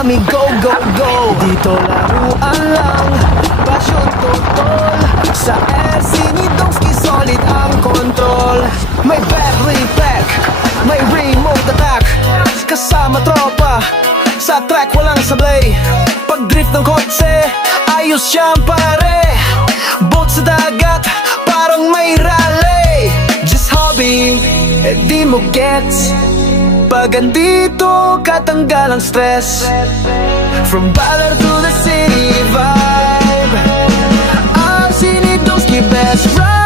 kami go, go, go. Dito laruan lang, pasyon totol. Sa LC ni Domski solid ang control. May battery pack, may remote attack. Kasama tropa, sa track walang sablay. Pag drift ng kotse, ayos siyang pare. Boat sa dagat, parang may rally. Just hobby, di mo gets. Pag andito, katanggal ang stress. From Baler to the city vibe, ang sinidongski best ride.